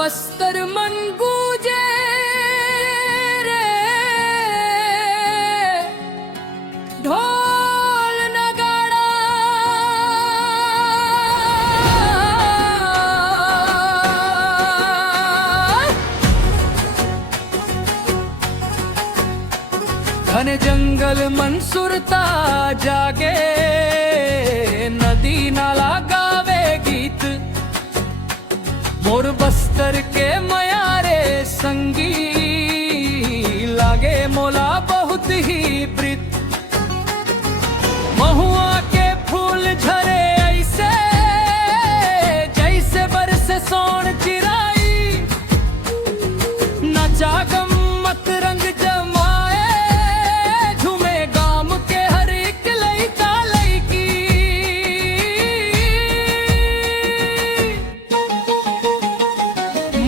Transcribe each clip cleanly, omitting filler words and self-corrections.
बस्तर मन गूंजे रे ढोल नगाड़ा। घने जंगल मन सुरता जागे, नदी नाला गावे गीत। मोर बस्तर के मयारे संगी, लागे मोला बहुत ही प्रीत। महुआ के फूल झरे ऐसे, जैसे बरसे सोन चिराई। नचा गम्मत रंग जमाए, झूमे गाम के हर एक लइका लइकी।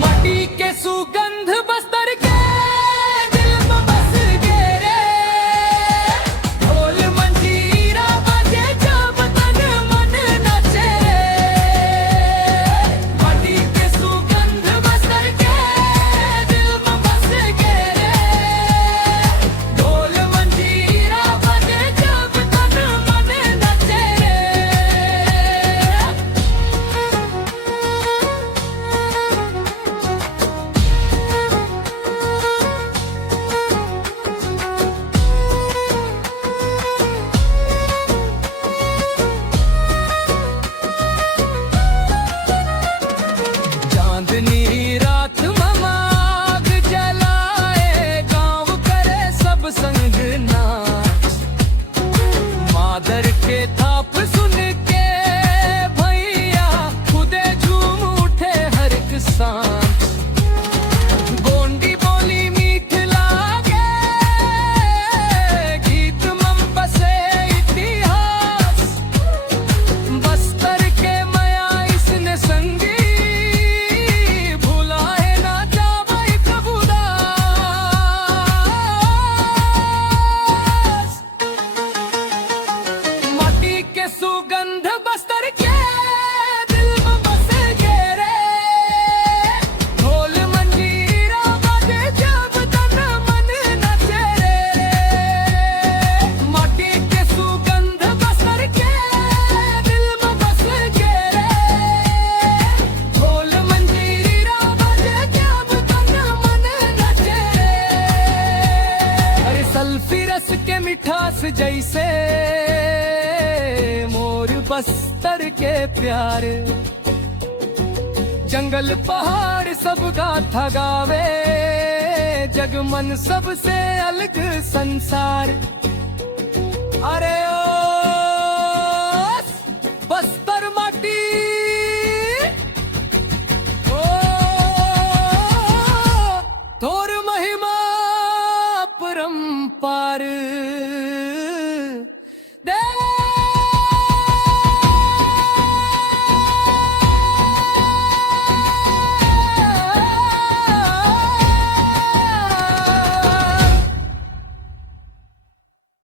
माटी के सुगंध बस्तर के दिल में बस गे रे। ढोल मंजीरा बजे जब तन मन नचे। माटी के सुगंध बस्तर के दिल में बस गे रे। ढोल मंजीरा बजे जब तन मन नचे। चांदनी रात ममाग जलाए, गांव करे सब संग नाच। मादर के थाप सुन के भैया खुदे झूम उठे हर एक सांस। गोंडी बोली मीठ लागे, गीत मम बसे इतिहास। बस्तर के मया इसने संगी, भुलाए ना जावई कबूदास। माटी के सुगंध बस्तर के दिल में बस गे रे। ढोल मंजीरा बजे जब तन मन नचे रे। माटी के सुगंध बस्तर के दिल में बस गे रे। ढोल मंजीरा बजे जब तन मन नचे रे। अरे सल्फी रस के मिठास जैसे मोर बस्तर के प्यार। जंगल पहाड़ सब गाथा गावे, जगमन सबसे अलग संसार। अरे ओ बस्तर